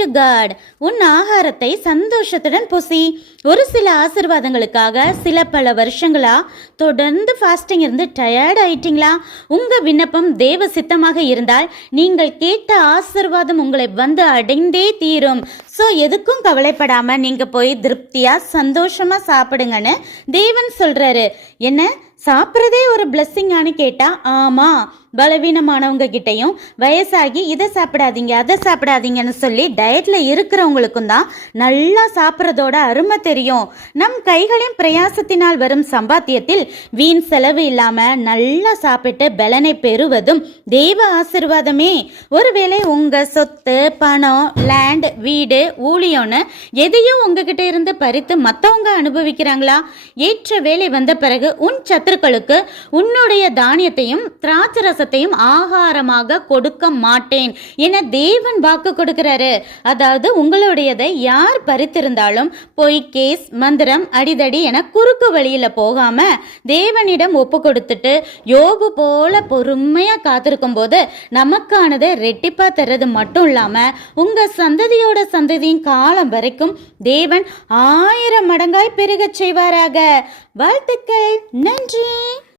To God. உன் ஆகாரத்தை சந்தோஷத்துடன் புசி. ஒரு சில ஆசீர்வாதங்களுக்காக பல வருஷங்களா தொடர்ந்து ஃபாஸ்டிங் இருந்து டயர்ட் ஆயிட்டீங்களா? உங்க விண்ணப்பம் தேவ சித்தமாக இருந்தால் நீங்கள் கேட்ட ஆசீர்வாதம் உங்களை வந்து அடைந்தே தீரும். ஸோ எதுக்கும் கவலைப்படாம நீங்க போய் திருப்தியா சந்தோஷமா சாப்பிடுங்கன்னு தேவன் சொல்றாரு. என்ன சாப்பிட்றதே ஒரு பிளெஸ்ஸிங்கானு கேட்டா ஆமா, பலவீனமானவங்க கிட்டையும் வயசாகி இதை சாப்பிடாதீங்க அதை சாப்பிடாதீங்கன்னு சொல்லி டயட்ல இருக்கிறவங்களுக்கும் தான் நல்லா சாப்பிட்றதோட அருமை தெரியும். நம் கைகளின் பிரயாசத்தினால் வரும் சம்பாத்தியத்தில் வீண் செலவு இல்லாம நல்லா சாப்பிட்டு பலனை பெறுவதும் தெய்வ ஆசீர்வாதமே. ஒருவேளை உங்க சொத்து, பணம், லேண்ட், வீடு, ஊழியம்னு எதையும் உங்ககிட்ட இருந்து பறித்து மற்றவங்க அனுபவிக்கிறாங்களா? ஏற்ற வேலை வந்த பிறகு உன் சத்துருக்களுக்கு உன்னுடைய தானியத்தையும் திராட்சை ரசத்தையும் ஆகாரமாக கொடுக்க மாட்டேன் என தேவன் வாக்கு கொடுக்கிறாரு. அதாவது உங்களுடையதை யார் பறித்திருந்தாலும் பொய், கேஸ், மந்திரம், அடிதடி என குறுக்கு வழியில போகாம தேவனிடம் ஒப்பு கொடுத்துட்டு யோபு போல பொறுமையா காத்திருக்கும் போது நமக்கானதை ரெட்டிப்பா தர்றது மட்டும் இல்லாம உங்க சந்ததியோட சந்ததியின் காலம் வரைக்கும் தேவன் 1000 மடங்காய் பெருகச் செய்வாராக. வாழ்த்துக்கள். நன்றி.